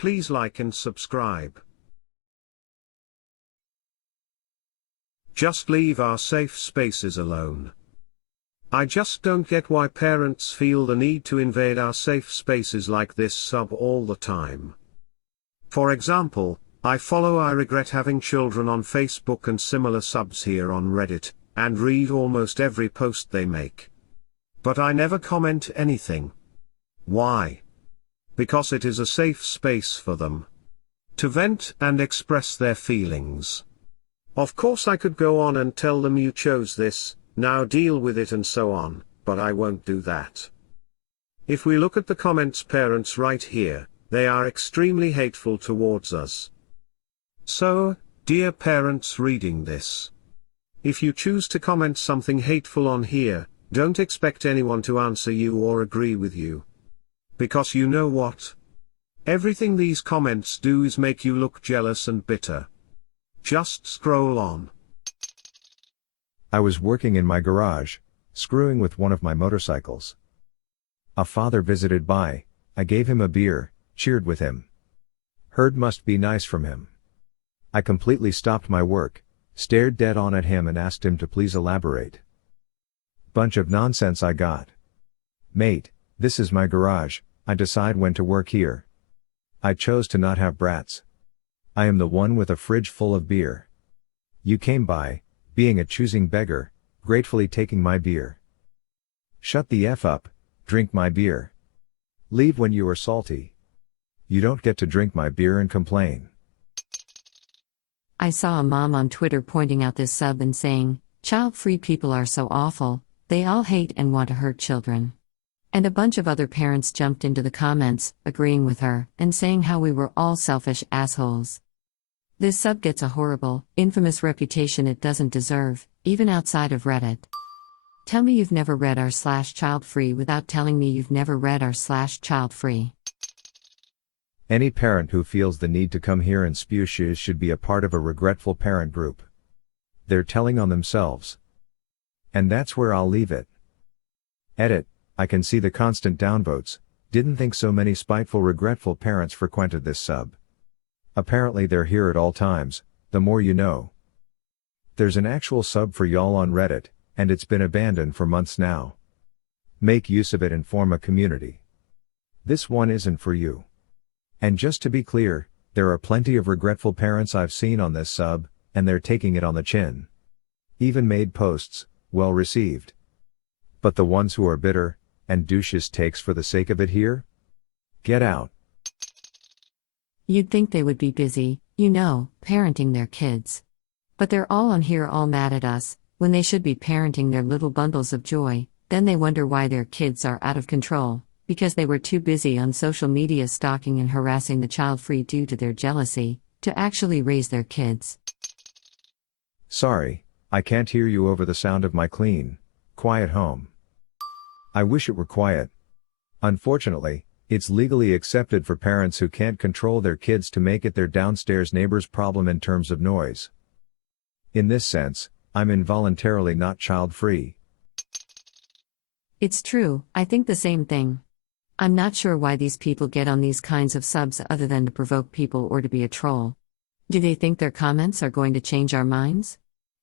please like and subscribe. Just leave our safe spaces alone. I just don't get why parents feel the need to invade our safe spaces like this sub all the time. For example, I follow I Regret Having Children on Facebook and similar subs here on Reddit, and read almost every post they make. But I never comment anything. Why? Because it is a safe space for them to vent and express their feelings. Of course I could go on and tell them you chose this, now deal with it and so on, but I won't do that. If we look at the comments parents write here, they are extremely hateful towards us. So, dear parents reading this, if you choose to comment something hateful on here, don't expect anyone to answer you or agree with you. Because you know what? Everything these comments do is make you look jealous and bitter. Just scroll on. I was working in my garage, screwing with one of my motorcycles. A father visited by, I gave him a beer, cheered with him. Heard must be nice from him. I completely stopped my work, stared dead on at him and asked him to please elaborate. Bunch of nonsense I got. Mate, this is my garage, I decide when to work here. I chose to not have brats. I am the one with a fridge full of beer. You came by, being a choosing beggar, gratefully taking my beer. Shut the F up, drink my beer. Leave when you are salty. You don't get to drink my beer and complain. I saw a mom on Twitter pointing out this sub and saying, "Child-free people are so awful, they all hate and want to hurt children." And a bunch of other parents jumped into the comments, agreeing with her, and saying how we were all selfish assholes. This sub gets a horrible, infamous reputation it doesn't deserve, even outside of Reddit. Tell me you've never read r/childfree without telling me you've never read r/childfree. Any parent who feels the need to come here and spew shiz should be a part of a regretful parent group. They're telling on themselves. And that's where I'll leave it. Edit, I can see the constant downvotes, didn't think so many spiteful regretful parents frequented this sub. Apparently they're here at all times, the more you know. There's an actual sub for y'all on Reddit, and it's been abandoned for months now. Make use of it and form a community. This one isn't for you. And just to be clear, there are plenty of regretful parents I've seen on this sub, and they're taking it on the chin. Even made posts, well received. But the ones who are bitter, and douches takes for the sake of it here? Get out. You'd think they would be busy, parenting their kids. But they're all on here all mad at us, when they should be parenting their little bundles of joy, then they wonder why their kids are out of control, because they were too busy on social media stalking and harassing the child-free due to their jealousy, to actually raise their kids. Sorry, I can't hear you over the sound of my clean, quiet home. I wish it were quiet. Unfortunately, it's legally accepted for parents who can't control their kids to make it their downstairs neighbor's problem in terms of noise. In this sense, I'm involuntarily not child-free. It's true, I think the same thing. I'm not sure why these people get on these kinds of subs other than to provoke people or to be a troll. Do they think their comments are going to change our minds?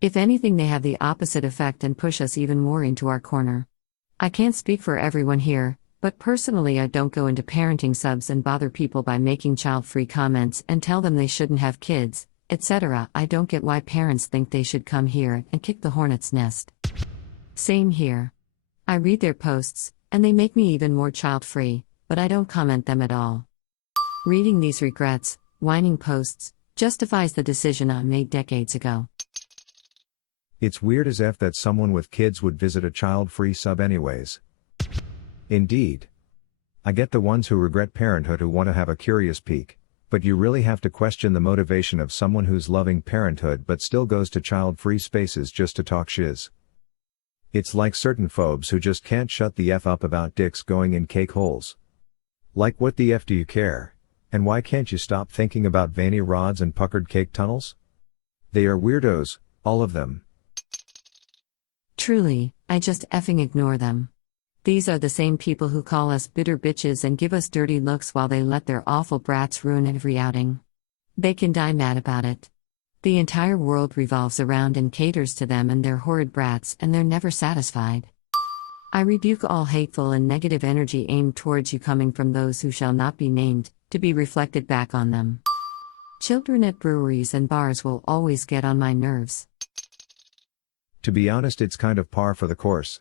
If anything, they have the opposite effect and push us even more into our corner. I can't speak for everyone here, but personally I don't go into parenting subs and bother people by making child-free comments and tell them they shouldn't have kids, etc. I don't get why parents think they should come here and kick the hornet's nest. Same here. I read their posts, and they make me even more child-free, but I don't comment them at all. Reading these regrets, whining posts, justifies the decision I made decades ago. It's weird as F that someone with kids would visit a child-free sub anyways. Indeed. I get the ones who regret parenthood who want to have a curious peek, but you really have to question the motivation of someone who's loving parenthood but still goes to child-free spaces just to talk shiz. It's like certain phobes who just can't shut the F up about dicks going in cake holes. Like, what the F do you care? And why can't you stop thinking about veiny rods and puckered cake tunnels? They are weirdos, all of them. Truly, I just effing ignore them. These are the same people who call us bitter bitches and give us dirty looks while they let their awful brats ruin every outing. They can die mad about it. The entire world revolves around and caters to them and their horrid brats, and they're never satisfied. I rebuke all hateful and negative energy aimed towards you coming from those who shall not be named, to be reflected back on them. Children at breweries and bars will always get on my nerves. To be honest, it's kind of par for the course.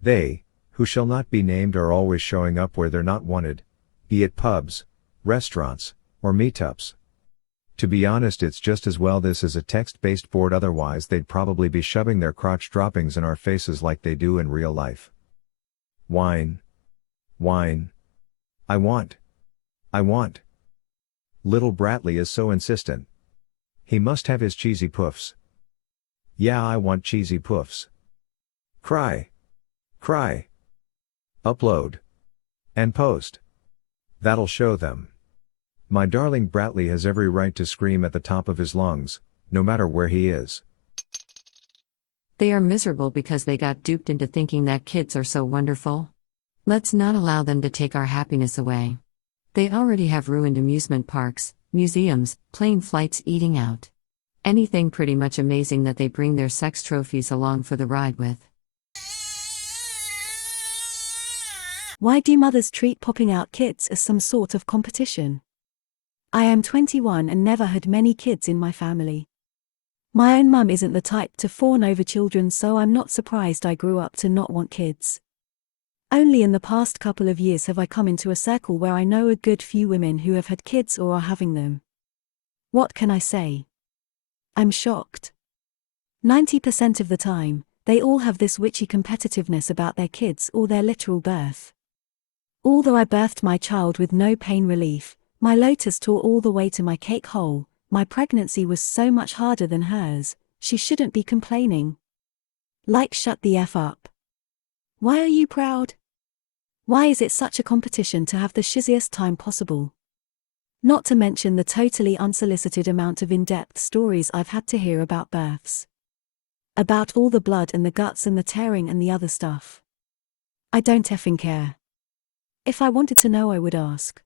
They, who shall not be named, are always showing up where they're not wanted, be it pubs, restaurants, or meetups. To be honest, it's just as well this is a text-based board, otherwise they'd probably be shoving their crotch droppings in our faces like they do in real life. Whine. Whine. I want. I want. Little Bratley is so insistent. He must have his cheesy puffs. Yeah, I want cheesy puffs. Cry. Cry. Upload. And post. That'll show them. My darling Bratley has every right to scream at the top of his lungs, no matter where he is. They are miserable because they got duped into thinking that kids are so wonderful. Let's not allow them to take our happiness away. They already have ruined amusement parks, museums, plane flights, eating out. Anything pretty much amazing that they bring their sex trophies along for the ride with. Why do mothers treat popping out kids as some sort of competition? I am 21 and never had many kids in my family. My own mum isn't the type to fawn over children, so I'm not surprised I grew up to not want kids. Only in the past couple of years have I come into a circle where I know a good few women who have had kids or are having them. What can I say? I'm shocked. 90% of the time, they all have this witchy competitiveness about their kids or their literal birth. Although I birthed my child with no pain relief, my lotus tore all the way to my cake hole, my pregnancy was so much harder than hers, she shouldn't be complaining. Like, shut the F up. Why are you proud? Why is it such a competition to have the shizziest time possible? Not to mention the totally unsolicited amount of in-depth stories I've had to hear about births. About all the blood and the guts and the tearing and the other stuff. I don't effing care. If I wanted to know, I would ask.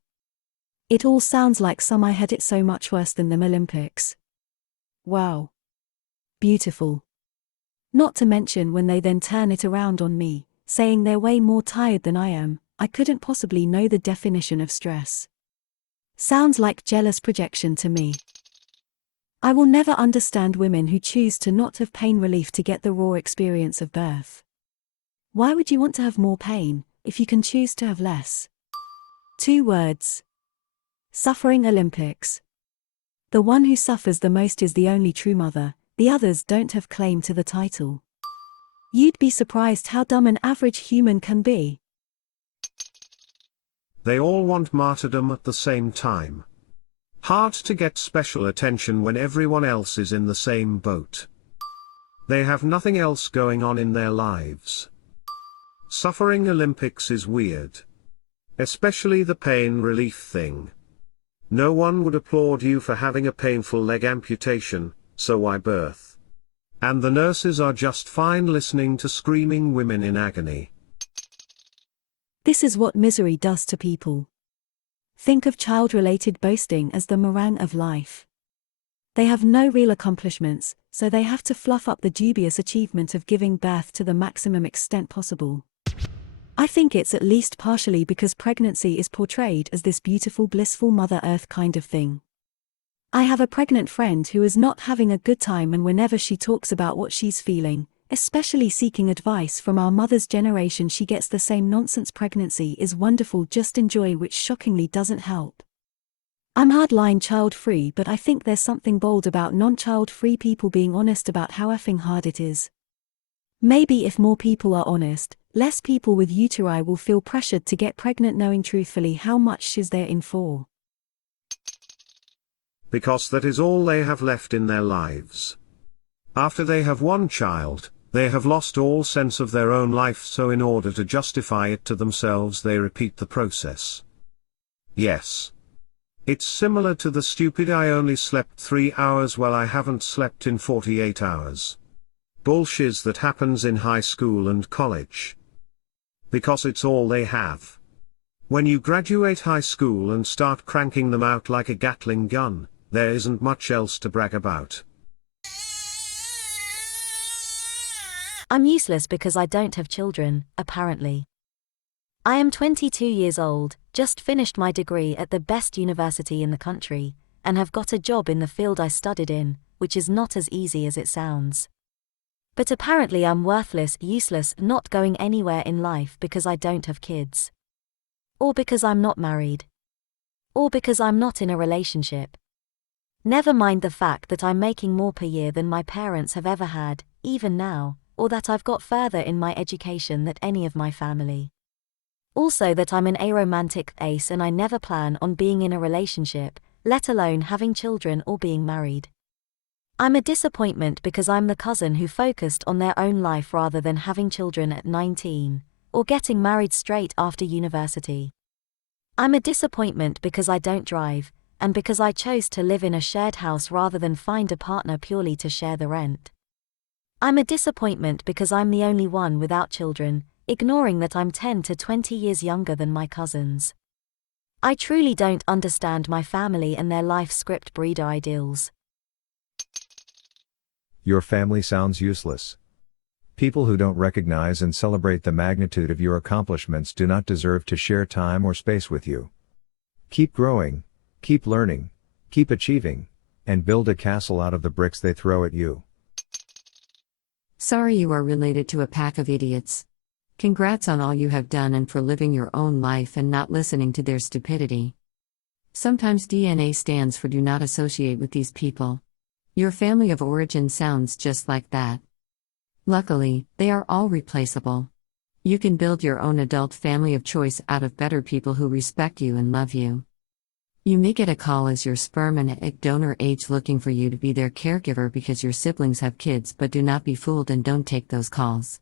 It all sounds like some I had it so much worse than them Olympics. Wow. Beautiful. Not to mention when they then turn it around on me, saying they're way more tired than I am, I couldn't possibly know the definition of stress. Sounds like jealous projection to me. I will never understand women who choose to not have pain relief to get the raw experience of birth. Why would you want to have more pain, if you can choose to have less? 2 words. Suffering Olympics. The one who suffers the most is the only true mother, the others don't have claim to the title. You'd be surprised how dumb an average human can be. They all want martyrdom at the same time. Hard to get special attention when everyone else is in the same boat. They have nothing else going on in their lives. Suffering Olympics is weird. Especially the pain relief thing. No one would applaud you for having a painful leg amputation, so why birth? And the nurses are just fine listening to screaming women in agony. This is what misery does to people. Think of child-related boasting as the meringue of life. They have no real accomplishments, so they have to fluff up the dubious achievement of giving birth to the maximum extent possible. I think it's at least partially because pregnancy is portrayed as this beautiful, blissful Mother Earth kind of thing. I have a pregnant friend who is not having a good time, and whenever she talks about what she's feeling, especially seeking advice from our mother's generation, she gets the same nonsense: pregnancy is wonderful, just enjoy, which shockingly doesn't help. I'm hardline child-free, but I think there's something bold about non-child-free people being honest about how effing hard it is. Maybe if more people are honest, less people with uteri will feel pressured to get pregnant, knowing truthfully how much shiz they're in for. Because that is all they have left in their lives. After they have one child, they have lost all sense of their own life, so in order to justify it to themselves they repeat the process. Yes. It's similar to the stupid "I only slept 3 hours" while I haven't slept in 48 hours. Bullshit that happens in high school and college. Because it's all they have. When you graduate high school and start cranking them out like a Gatling gun, there isn't much else to brag about. I'm useless because I don't have children, apparently. I am 22 years old, just finished my degree at the best university in the country, and have got a job in the field I studied in, which is not as easy as it sounds. But apparently I'm worthless, useless, not going anywhere in life because I don't have kids. Or because I'm not married. Or because I'm not in a relationship. Never mind the fact that I'm making more per year than my parents have ever had, even now, or that I've got further in my education than any of my family. Also that I'm an aromantic ace and I never plan on being in a relationship, let alone having children or being married. I'm a disappointment because I'm the cousin who focused on their own life rather than having children at 19, or getting married straight after university. I'm a disappointment because I don't drive, and because I chose to live in a shared house rather than find a partner purely to share the rent. I'm a disappointment because I'm the only one without children, ignoring that I'm 10 to 20 years younger than my cousins. I truly don't understand my family and their life script breeder ideals. Your family sounds useless. People who don't recognize and celebrate the magnitude of your accomplishments do not deserve to share time or space with you. Keep growing, keep learning, keep achieving, and build a castle out of the bricks they throw at you. Sorry you are related to a pack of idiots. Congrats on all you have done and for living your own life and not listening to their stupidity. Sometimes DNA stands for do not associate with these people. Your family of origin sounds just like that. Luckily, they are all replaceable. You can build your own adult family of choice out of better people who respect you and love you. You may get a call as your sperm and egg donor age looking for you to be their caregiver because your siblings have kids, but do not be fooled and don't take those calls.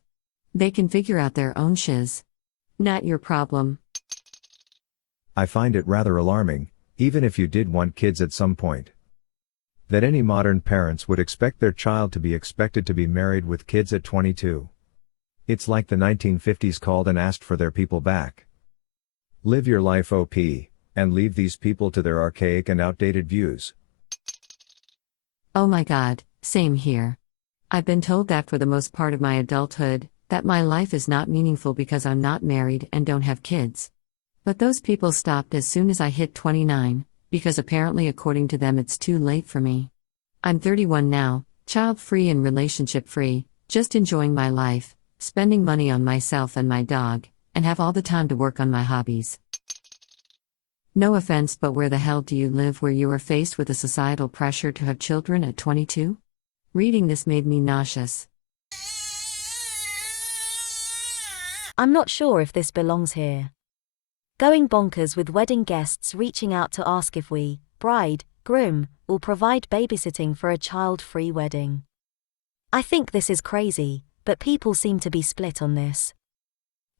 They can figure out their own shiz. Not your problem. I find it rather alarming, even if you did want kids at some point, that any modern parents would expect their child to be expected to be married with kids at 22. It's like the 1950s called and asked for their people back. Live your life OP, and leave these people to their archaic and outdated views. Oh my god, same here. I've been told that for the most part of my adulthood, that my life is not meaningful because I'm not married and don't have kids. But those people stopped as soon as I hit 29, because apparently according to them it's too late for me. I'm 31 now, child-free and relationship-free, just enjoying my life, spending money on myself and my dog, and have all the time to work on my hobbies. No offense, but where the hell do you live where you are faced with a societal pressure to have children at 22? Reading this made me nauseous. I'm not sure if this belongs here. Going bonkers with wedding guests reaching out to ask if we, bride, groom, will provide babysitting for a child-free wedding. I think this is crazy, but people seem to be split on this.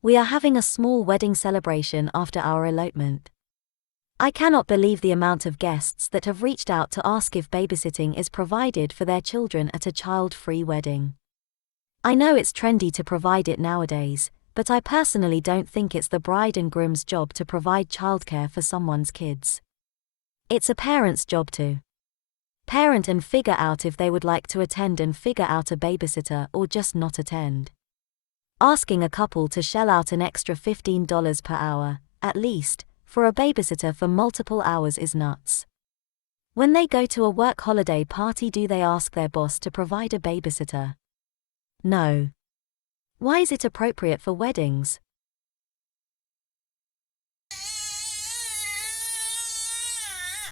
We are having a small wedding celebration after our elopement. I cannot believe the amount of guests that have reached out to ask if babysitting is provided for their children at a child-free wedding. I know it's trendy to provide it nowadays, but I personally don't think it's the bride and groom's job to provide childcare for someone's kids. It's a parent's job to parent and figure out if they would like to attend and figure out a babysitter or just not attend. Asking a couple to shell out an extra $15 per hour, at least, for a babysitter for multiple hours is nuts. When they go to a work holiday party, do they ask their boss to provide a babysitter? No. Why is it appropriate for weddings?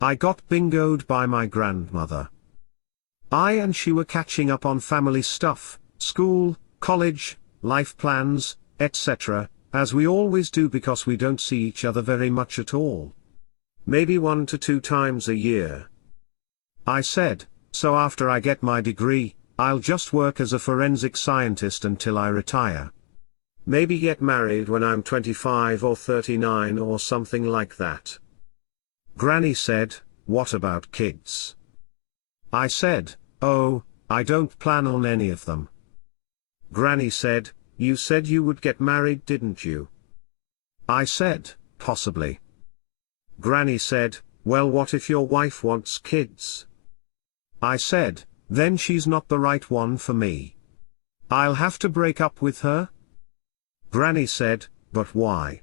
I got bingoed by my grandmother. I and she were catching up on family stuff, school, college, life plans, etc., as we always do because we don't see each other very much at all. Maybe 1 to 2 times a year. I said, so after I get my degree, I'll just work as a forensic scientist until I retire. Maybe get married when I'm 25 or 39 or something like that. Granny said, what about kids? I said, oh, I don't plan on any of them. Granny said, You said you would get married, didn't you? I said, possibly. Granny said, well, what if your wife wants kids? I said, then she's not the right one for me. I'll have to break up with her? Granny said, but why?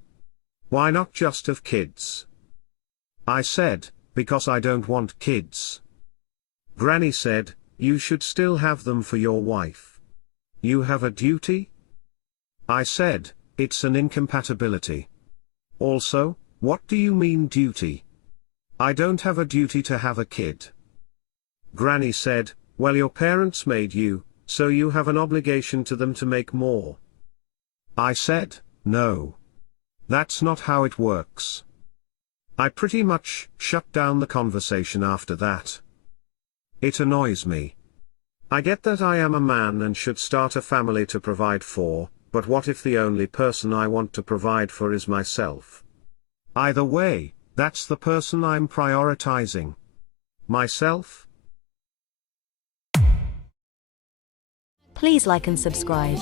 Why not just have kids? I said, because I don't want kids. Granny said, you should still have them for your wife. You have a duty? I said, it's an incompatibility. Also, what do you mean duty? I don't have a duty to have a kid. Granny said, well, your parents made you, so you have an obligation to them to make more. I said, no. That's not how it works. I pretty much shut down the conversation after that. It annoys me. I get that I am a man and should start a family to provide for, but what if the only person I want to provide for is myself? Either way, that's the person I'm prioritizing. Myself? Please like and subscribe.